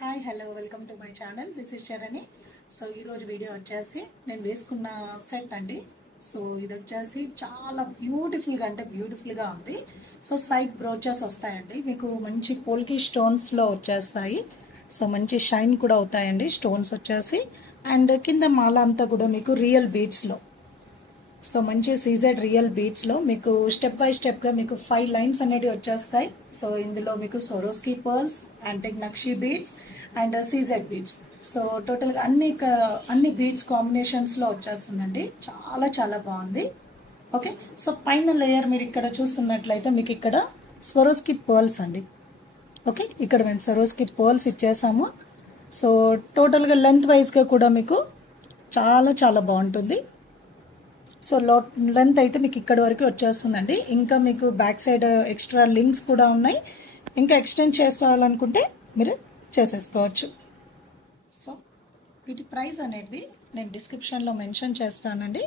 Hi hello welcome to my channel. This is Sharani. So ఈరోజు video వచ్చేసి నేను వేసుకున్న సెట్ అండి. సో ఇది వచ్చేసి చాలా బ్యూటిఫుల్గా ఉంది. సో సైడ్ బ్రోచెస్ వస్తాయండి, మీకు మంచి పోల్కి స్టోన్స్లో వచ్చేస్తాయి. సో మంచి షైన్ కూడా అవుతాయండి స్టోన్స్ వచ్చేసి. అండ్ కింద మాల అంతా కూడా మీకు రియల్ బీడ్స్లో, సో మంచి సీజెడ్ రియల్ బీడ్స్లో మీకు స్టెప్ బై స్టెప్గా మీకు 5 లైన్స్ అనేవి వచ్చేస్తాయి. సో ఇందులో మీకు Swarovski pearls, antique nakshi beads and CZ beads, so టోటల్గా అన్ని బీడ్స్ కాంబినేషన్స్లో వచ్చేస్తుందండి. చాలా బాగుంది. ఓకే, సో పైన లేయర్ మీరు ఇక్కడ చూస్తున్నట్లయితే మీకు ఇక్కడ స్వరోస్కి పర్ల్స్ అండి. ఓకే, ఇక్కడ మేము స్వరోస్కి పర్ల్స్ ఇచ్చేసాము. సో టోటల్గా లెంత్ వైజ్గా కూడా మీకు చాలా బాగుంటుంది. సో లెంత్ అయితే మీకు ఇక్కడ వరకు వచ్చేస్తుందండి. ఇంకా మీకు బ్యాక్ సైడ్ ఎక్స్ట్రా లింక్స్ కూడా ఉన్నాయి. ఇంకా ఎక్స్టెండ్ చేసుకోవాలనుకుంటే మీరు చేసేసుకోవచ్చు. సో వీటి ప్రైస్ అనేది నేను డిస్క్రిప్షన్లో మెన్షన్ చేస్తానండి.